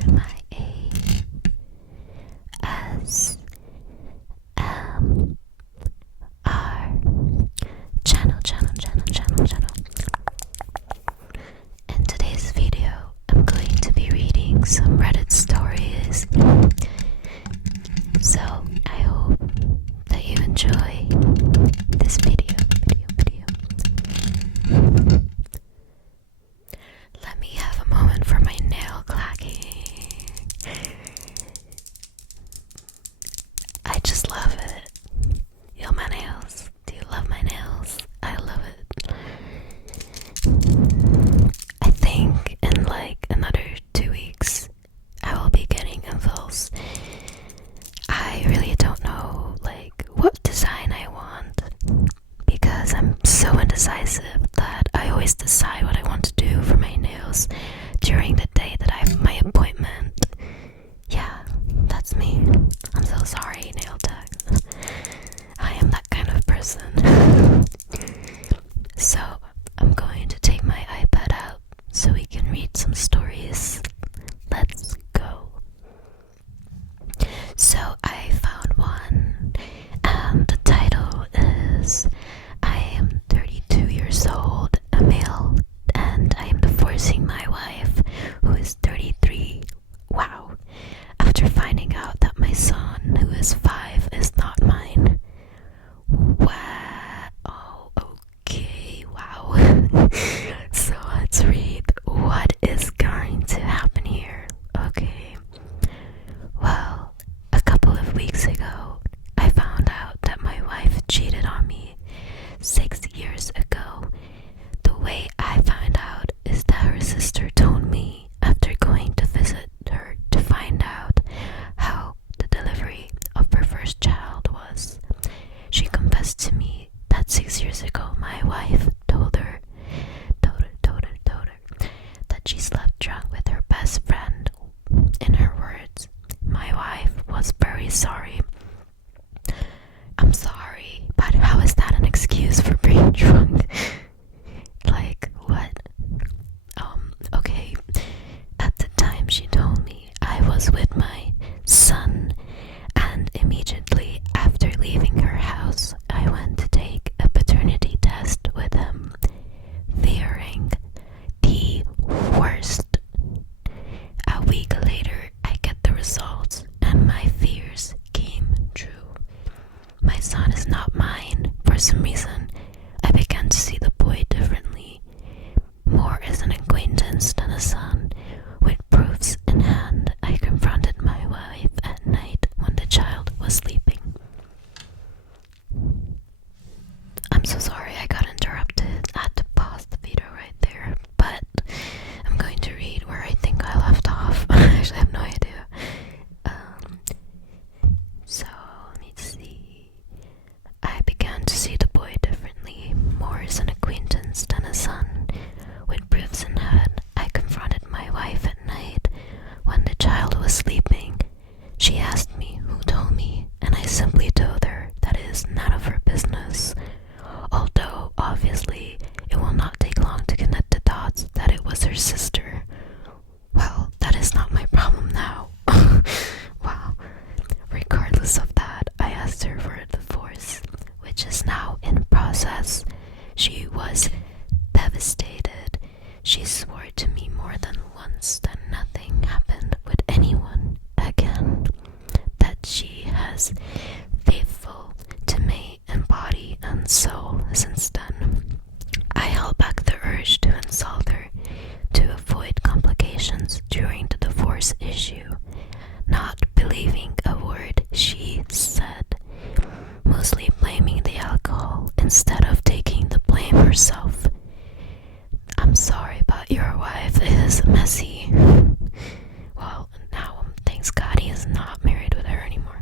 to my ASMR channel. In today's video, I'm going to be reading some Reddit stories. So I hope that you enjoy this video. Let me have a moment for my nail clacking. I just love it. Yo, my nails. Do you love my nails? I love it. I think in like another 2 weeks, I will be getting nails. I really don't know like what design I want because I'm so indecisive that I always decide what I want to do for my nails during the day that I have my appointment. Yeah, that's me. I'm so sorry, nail techs. I am that kind of person. So I'm going to take my iPad out so we can read some stories. Let's go. So I found one, and the title is I am 32 years old, a male, and I am divorcing my wife, who is 33. Wow. After finding out that my son, who is 5, is not mine. Wow. Oh, okay. Wow. So let's read what is going to happen here. Okay. Well, a couple of weeks ago, I found out that my wife cheated on me 6 years ago. The way I found out is that her sister told me after going to visit her to find out how the delivery of her first child was. She confessed to me that 6 years ago my wife told her that she slept drunk with her best friend. In her words, my wife was very sorry. I'm sorry, but how is that an excuse for being drunk? Like, what? Okay. At the time she told me, I was with my son, and immediately after leaving her house, I went to take a paternity test with him, fearing the worst. A week later, I get the results, and my fears came true. My son is not mine. For some reason, I began to see the boy differently, more as an acquaintance than a son. With proofs in hand, I confronted my wife at night when the child was sleeping. I'm so sorry I got interrupted. I had to pause the video right there, but I'm going to read where I think I left off. I actually have no idea. So, let me see. I began to see the boy differently, more as an acquaintance than a son. With proofs in hand, I confronted my wife at night when the child was sleeping. She asked me who told me, and I simply told her that it is none of her business. Although, obviously, it will not take long to connect the dots that it was her sister. Well, that is not my problem now. Wow. Regardless of that, I asked her for a divorce, which is now in process. She was devastated. She swore to me more than once that nothing happened with anyone again, that she has faithful to me in body and soul since then. I held back the urge to insult her to avoid complications during the divorce issue, not believing a word she said, mostly blaming the alcohol instead of taking the blame herself. I'm sorry, but your wife is messy. Well, now, thanks God he is not married with her anymore.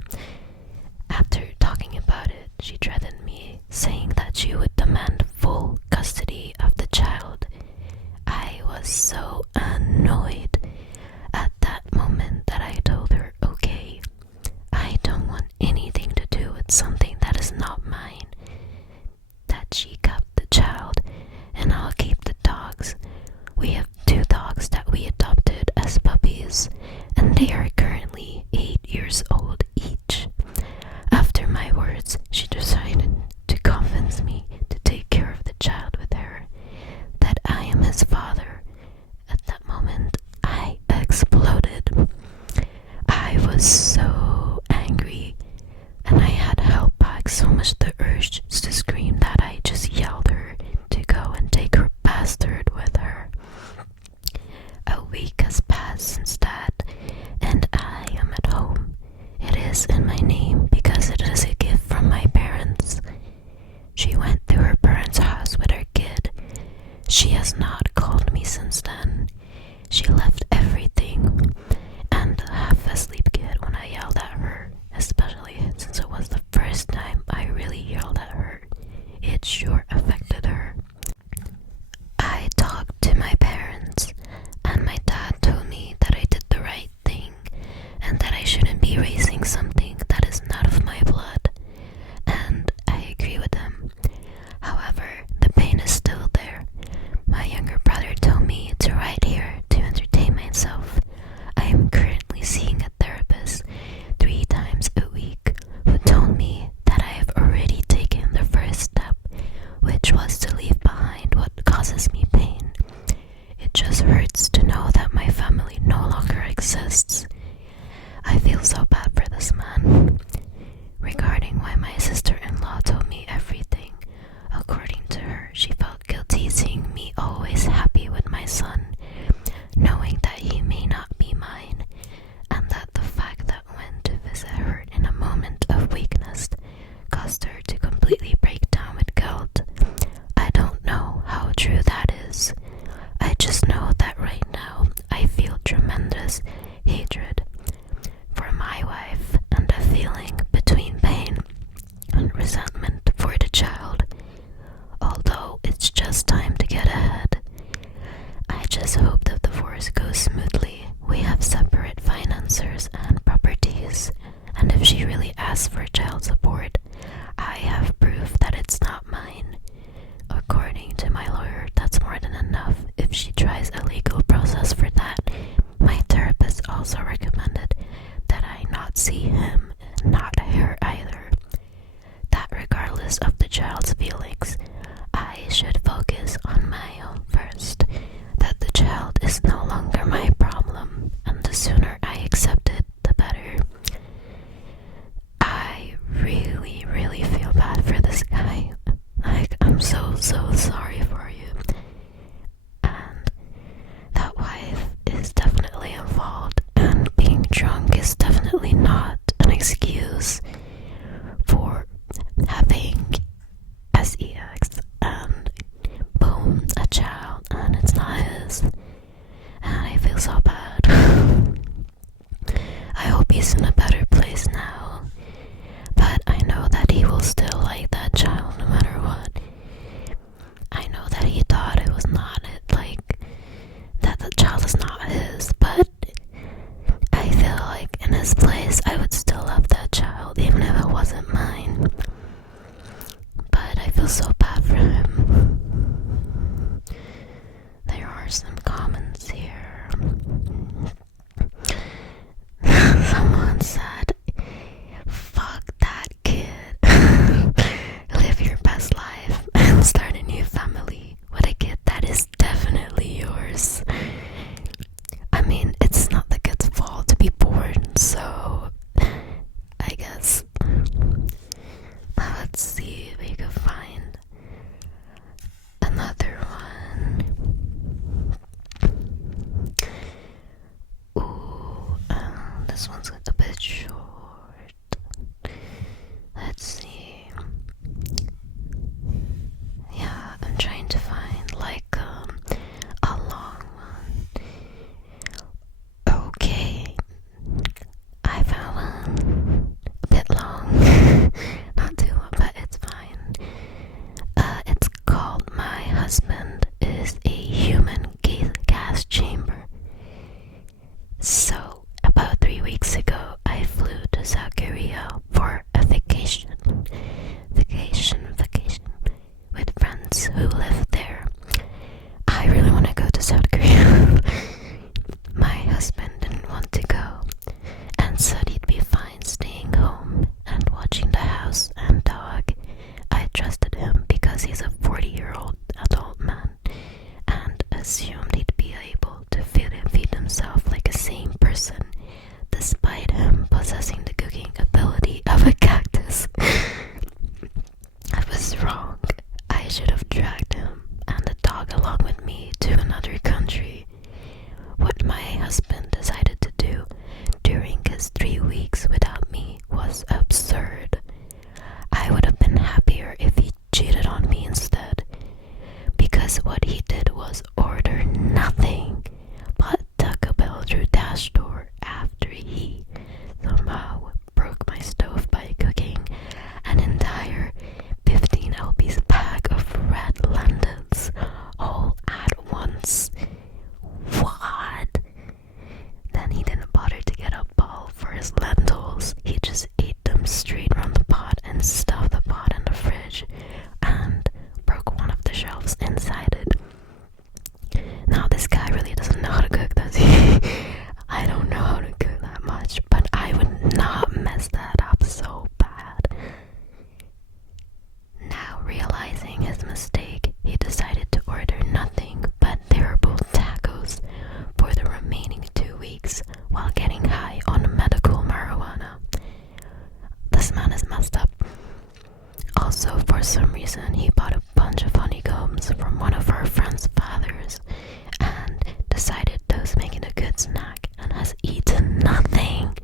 After talking about it, she threatened me, saying that she would demand full custody of the child. I was so annoyed at that moment that I told her, okay, I don't want anything to do with something that is not mine. That she kept the child, and I'll keep the dogs. We have 2 dogs that we adopted as puppies, week has passed since that, and I am at home. It is in my name because it is a gift from my parents. She went to her parents' house with her kid. She has not called me since then. She left everything and half asleep kid when I yelled at her, especially since it was the first time I really yelled at her. It sure affected her. I talked to my parents, and my dad told me that I did the right thing and that I shouldn't be raising something that is not of my blood, and I agree with him. However, the pain is still there. My younger brother told me to write here to entertain myself. I am currently seeing a therapist 3 times a week who told me that I have already taken the first step, which was to leave behind what causes me pain. It just hurts to know that my family no longer exists. I feel so bad for this man. Regarding why my sister-in-law told me everything, according to her, she felt guilty seeing me always happy with my son, knowing that he may not be mine, and that the fact that I went to visit her in a moment of weakness caused her to completely break down with guilt. I don't know how true that is. I just know that right now I feel tremendous hatred for my wife and a feeling between pain and resentment for the child. Although it's just time to get ahead. I just hope the divorce goes smoothly. We have separate financiers and properties, and if she really asks for child support, I have proof that it's not mine. According to my lawyer, that's more than enough if she tries a legal process for that. My therapist also recommended that I not see him, not her either. That regardless of the child's feelings, I should focus on my own first. That the child is no longer my problem, and the sooner I accept it, the better. I really, really feel bad for this guy. Like, I'm so sorry for you. And that wife is definitely involved, and being drunk is definitely not an excuse for having sex and boom, a child, and it's not his. And I feel so bad. I hope he's in a better place now, but I know that he will still like that child no matter what. I know that he thought it was not it, like that the child is not his, but I feel like in his place I would still love that child even if it wasn't mine. But I feel so bad for him. There are some comments here. Someone said, fuck that kid. Live your best life and start a new family with a kid that is definitely yours. I mean, it's not the kid's fault to be born, so I guess. Let's see if we can find another one. Ooh, this one's a bit short. Let's see. Yeah, I'm trying to find like a long one. Okay, I found one a bit long. Not too long, but it's fine. It's called My Husband is a Human Gas Chamber. So, about 3 weeks ago, garage door after he somehow broke my stove by cooking an entire 15 lbs pack of red lentils all at once. What? Then he didn't bother to get a bowl for his lentils. He just ate them straight from the pot and stuffed the pot in the fridge and broke one of the shelves inside it. Now this guy really doesn't know how to cook, does he? I don't know how to cook that much, but I would not mess that up so bad. Now realizing his mistake, he decided to order nothing but terrible tacos for the remaining 2 weeks while getting high on medical marijuana. This man is messed up. Also, for some reason, he bought a bunch of honeycombs from one of our friend's fathers and decided those making a good snack and has eaten nothing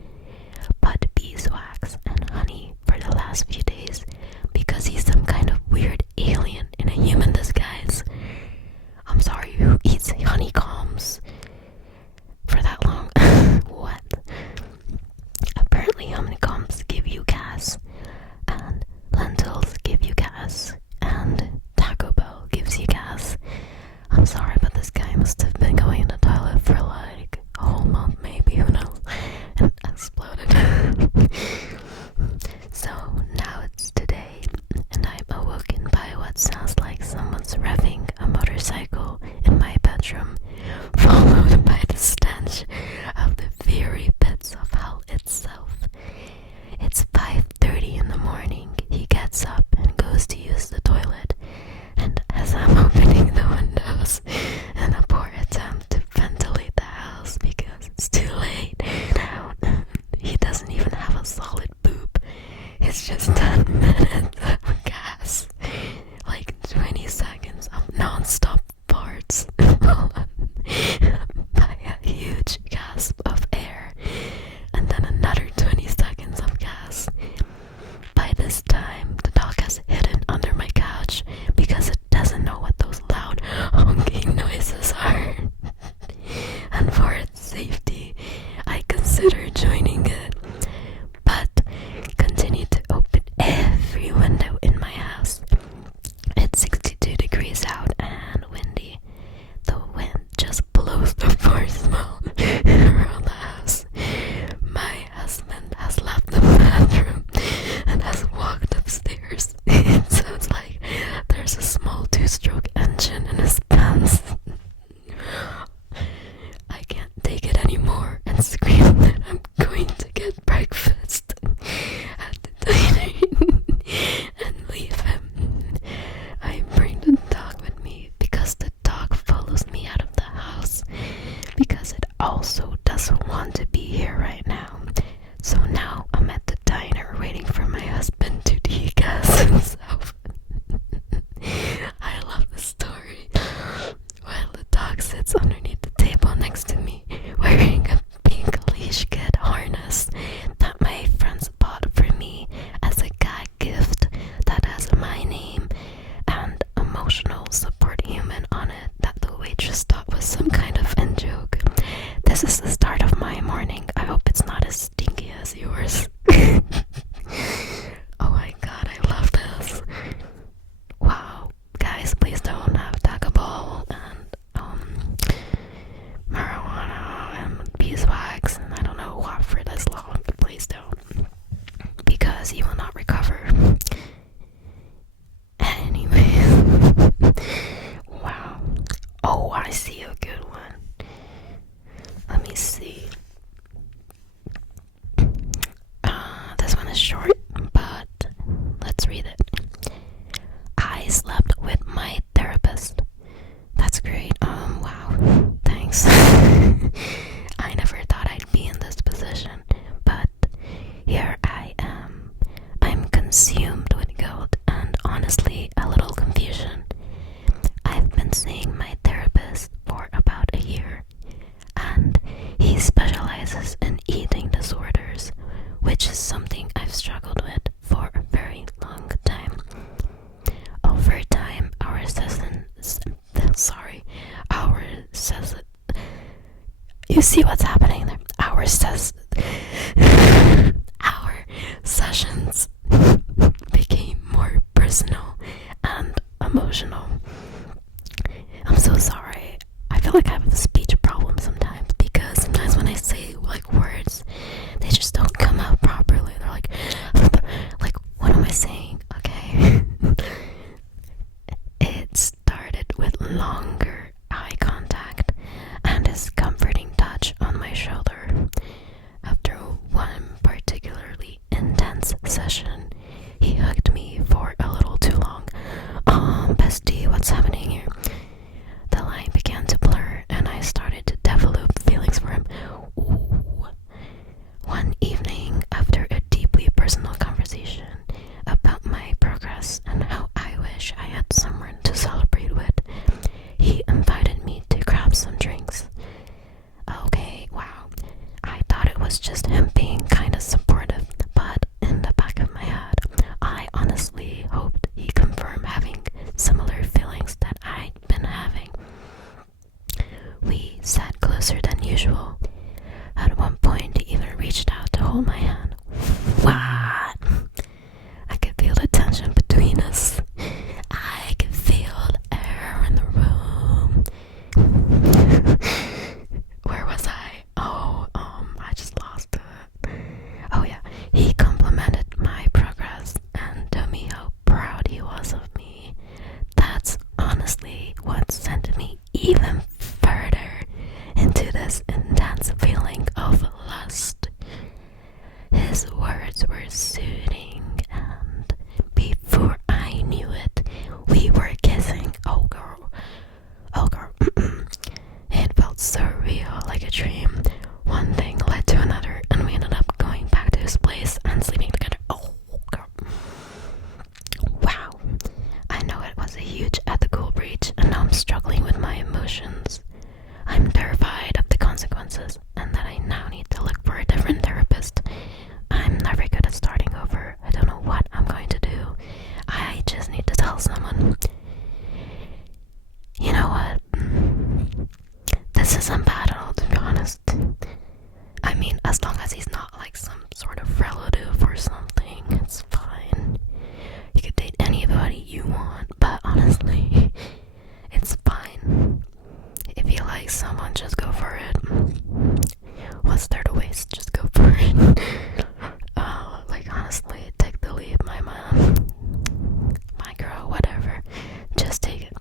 but beeswax and honey for the last few days because he's some kind of weird alien in a human disguise. I'm sorry, who eats honeycombs for that long? What? Apparently honeycombs give you gas, and lentils give you gas, and Taco Bell gives you gas. I'm sorry, but this guy must have been going in the toilet for like a whole month, maybe, who knows, and exploded. So now it's today, and I'm awoken by what sounds like someone's revving a motorcycle in my bedroom, followed by the stench of the very pits of hell itself. It's 5:30 in the morning. He gets up and goes to use the toilet, and as I'm opening the windows in a poor attempt to ventilate the house because it's too late now, he doesn't even have a solid poop. It's just 10 minutes of gas, like 20 seconds of non-stop farts followed by a huge gasp of air, and then another 20 seconds of gas. By this time, the dog has hidden under my couch because it doesn't know what those loud honking noises are. And for its safety, I consider joining it, but continue to open every window in my house. It's 62 degrees out and windy. The wind just blows the fart smell around the house. My husband has left the bathroom and has walked upstairs. It sounds like there's a small 2-stroke engine in his pants. I can't take it anymore and scream that I'm going to get breakfast at the diner and leave him. I bring the dog with me because the dog follows me out of the house because it also doesn't want to be here right now. So now I'm at the diner waiting for my husband to degas himself. I love the story. While the dog sits underneath the table next to me, wearing a pink leash kit harness that my friends bought for me as a gag gift that has my name and emotional support human on it that the waitress thought was some kind of in-joke. This is the start of my morning. I hope it's not as stinky as yours. Oh my god, I love this. Wow. Guys, please don't have Taco Bell and marijuana and beeswax and I don't know what for this long. Please don't. Because you will not recover. Anyway. Wow. Oh, I see a good one. Let me see. This one is short, but let's read it. I slept with my therapist. That's great. Wow. Thanks. I never thought I'd be in this position, but here I am. I'm consumed with guilt and honestly a little confusion. I've been seeing my therapist for about a year, and he specializes in eating disorders, which is something I've struggled with for a very long time. Over time, you see what's happening there. our sessions became more personal and emotional. I'm so sorry. I feel like I have a speech problem sometimes, because sometimes when I say like words, they just don't come out properly. They're like, what am I saying? Okay. It started with longer eye contact and his comforting touch on my shoulder. After one particularly intense session, he hugged me for a little too long. Bestie, what's happening here? The line began to blur, and I started to develop feelings for him. Ooh. One evening, after a deeply personal conversation about my progress and how I wish I had someone to celebrate with, he invited me to grab some drinks. Okay, wow. I thought it was just him being kind of supportive, but in the back of my head, I honestly hoped he confirmed having similar feelings that I'd been having. We sat closer than usual. At one point, he even reached out to hold my hand. What? I could feel the tension between us. I could feel the air in the room. Where was I? I just lost it. Oh yeah, he complimented my progress and told me how proud he was of me. That's honestly what sent me even further into this intense feeling of lust. His words were soothing, and before I knew it, we were kissing. Oh girl. It felt so real, like a dream. One thing led to another, and we ended up going back to his place and sleeping together. Oh girl. Wow. I know it was a huge ethical breach, and now I'm struggling with my emotions. I'm terrified of the consequences, and that I now need to look for a different therapist. I'm never good at starting over. I don't know what I'm going to do. I just need to tell someone. You know what? This isn't bad at all, to be honest. I mean, as long as he's not like some sort of relative or something, it's fine. You could date anybody you want, but honestly, it's fine. If you like someone, just go for it. What's there to waste? Just go for it. Like honestly, take the lead, my man, my girl, whatever. Just take it.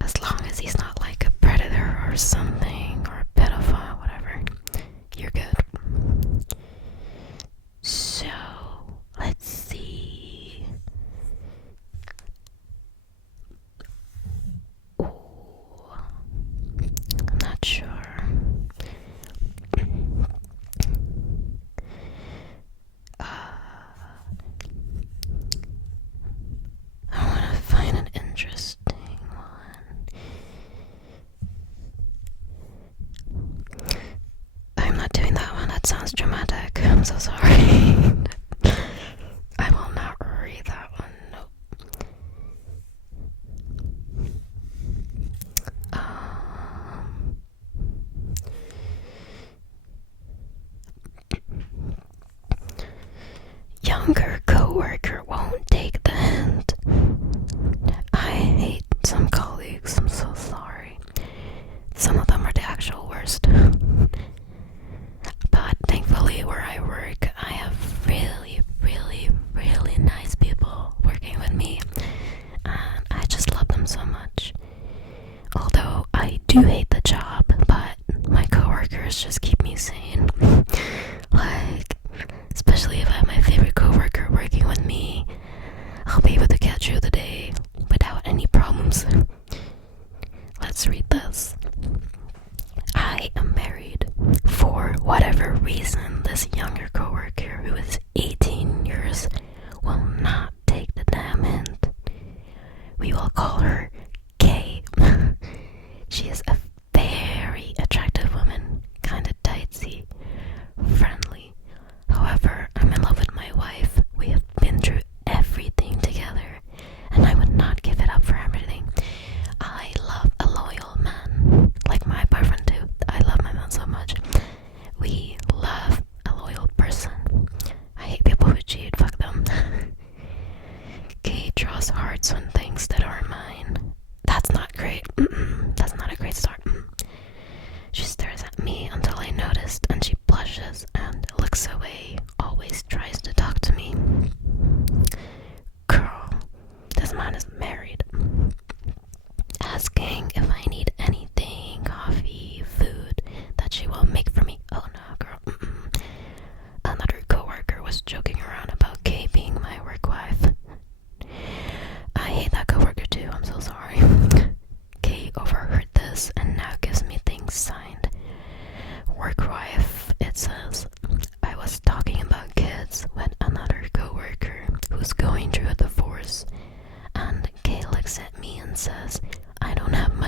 As long as he's not like a predator or something, or a pedophile, whatever, you're good. So, let's see. Ooh, I'm not sure. I want to find an interesting one. I'm not doing that one. That sounds dramatic. I'm so sorry. I will not read that one. Nope. Younger coworker won't take the hint. I hate some colleagues. I'm so sorry. Some of them are the actual worst. But thankfully, where I work, I have really, really, really nice people working with me, and I just love them so much. Although I do hate the job, but my coworkers just keep me sane. Like, especially if I have my favorite coworker working with me, I'll be able to get through the day without any problems. Let's read this. I am married. For whatever reason, this younger coworker who is 18 years will not take the damn hint. We will call her Kay. She is a very attractive woman, kinda ditesy, friendly. However, I'm in love with my wife. We have been through everything together, and I would not give it up for everything. I love a loyal man.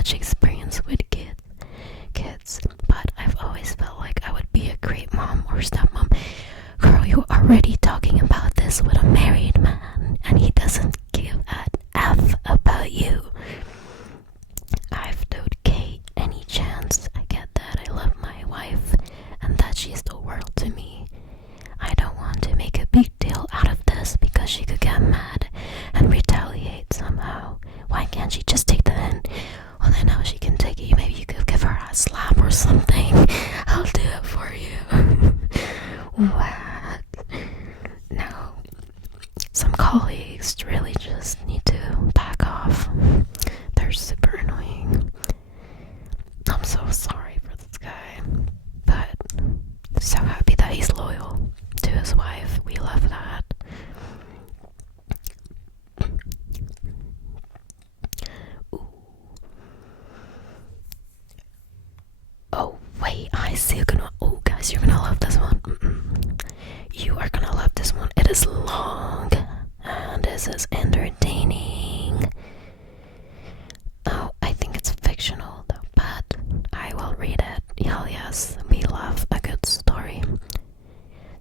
much experience with kids, but I've always felt like I would be a great mom or stepmom. Girl, you're already talking about this with a married man, and he doesn't give an F about you. I've told Kate any chance I get that I love my wife and that she's the world to me. I don't want to make a big deal out of this because she could get mad and retaliate somehow. Why can't she just take the hint? Well, I know she can take it. Maybe you could give her a slap or something. I'll do it for you. What? No. Some colleagues really just need to back off. They're super annoying. I'm so sorry for this guy, but so happy that he's loyal to his wife. We love that. Ooh. Oh wait, I see a good one. Oh guys, you're gonna love this one. You are gonna love this one. It is long and this is entertaining. Oh, I think it's fictional though, but I will read it. Hell yes, we love a good story.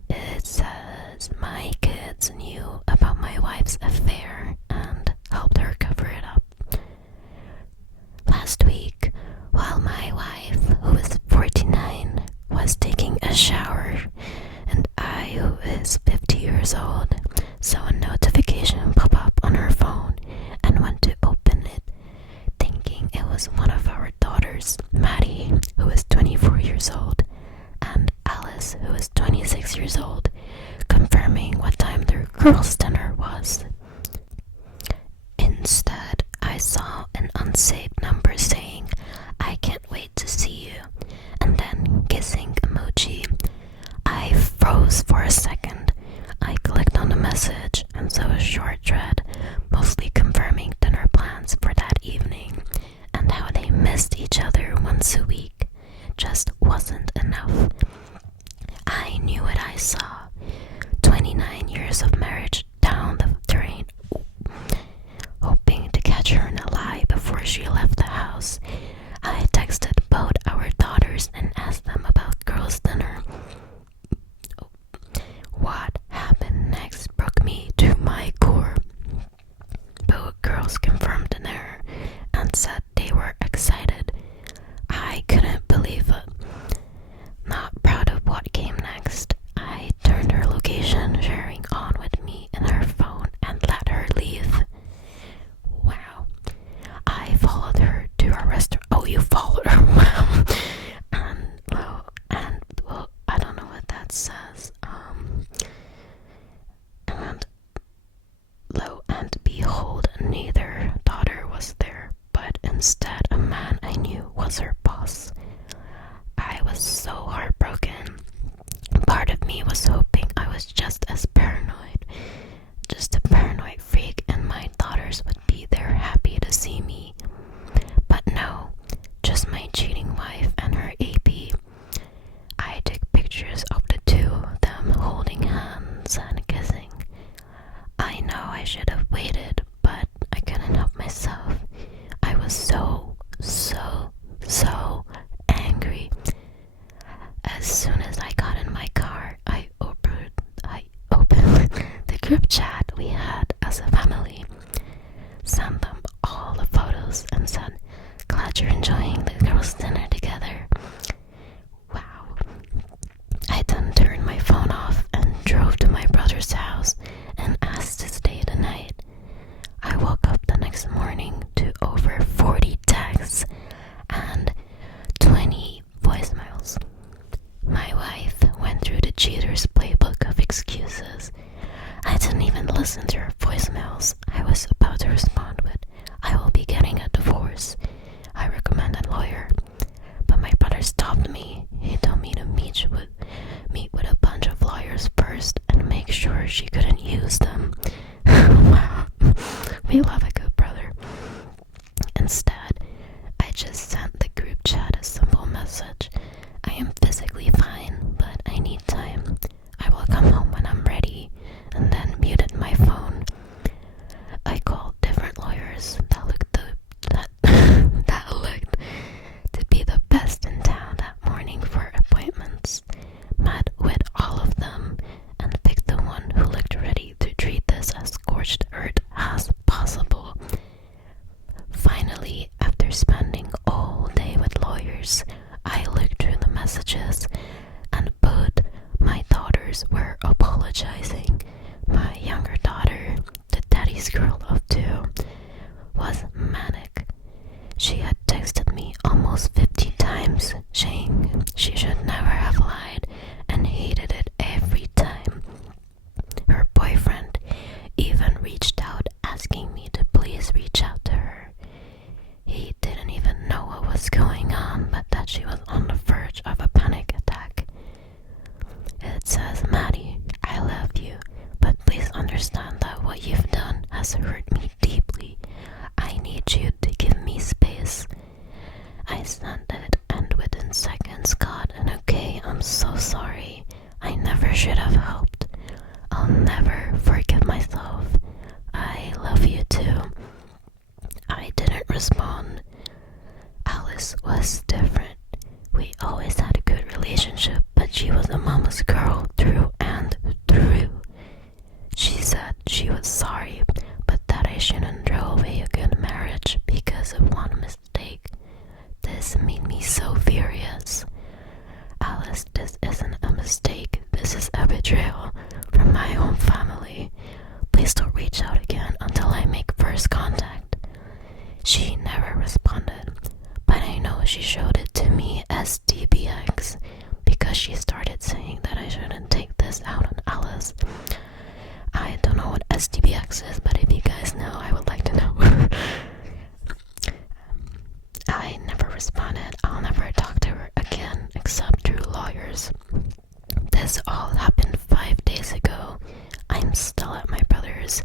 It says, my kids knew about my wife's affair and helped her cover it up. Last week, while my wife, who is 49, was taking a shower, and I, who is 50 years old, saw a notification pop up on her phone and went to open it, thinking it was one of our daughters, Maddie, who is 24 years old, and Alice, who is 26 years old, confirming what time their girls' dinner was. Instead, I saw an unsaved number saying, I can't wait to see you, and then kissing emoji. I froze for a second. I clicked on the message and saw a short thread, mostly confirming dinner plans for that evening, and how they missed each other once a week just wasn't enough. I knew what I saw. 29 years of marriage down the drain. Hoping to catch her in a lie before she left the house, I texted both our daughters and asked them about girls' dinner. What happened next broke me to my core. Both girls confirmed dinner and said they were excited. I couldn't believe it. Not proud of what came next, I turned her location sharing on with me in her phone and let her leave. Wow. I followed her to a restaurant. Oh, you followed her? Wow. Well, I don't know what that says. And behold, neither daughter was there, but instead a man I knew was her boss. I was so heartbroken. Part of me was hoping I was just as paranoid, just a paranoid freak, and my daughters would be there happy to see me. But no, just my cheating wife and her AP. I took pictures of the two of them holding hands and kissing. I know I should have waited, but I couldn't help myself. I was so angry. As soon as I got in my car, I opened the group chat we had as a family, sent them all the photos and said, glad you're enjoying the girls' dinner together. Wow. I then turned my phone off and drove to my brother's house and asked to stay the night. I woke up the next morning to over 40 texts and 20 voicemails. My wife went through the cheater's playbook of excuses. I didn't even listen to her voicemails. I was about to respond with, I will be getting a divorce. I recommended lawyers sent it and within seconds got an okay, I'm so sorry. I never should have helped. I'll never forgive myself. I love you too. I didn't respond. Alice was different. We always had a good relationship, but she was a mama's girl through and through. She said she was sorry, but that I shouldn't throw away a good marriage because of one mistake. This made me so furious. Alice, this isn't a mistake. This is a betrayal from my own family. Please don't reach out again until I make first contact. She never responded, but I know she showed it to me as DBX because she started saying that I shouldn't take this out on Alice. I don't know what SDBX is, but if you guys know, I would like to know. I never responded. I'll never talk to her again except through lawyers. This all happened 5 days ago. I'm still at my brother's.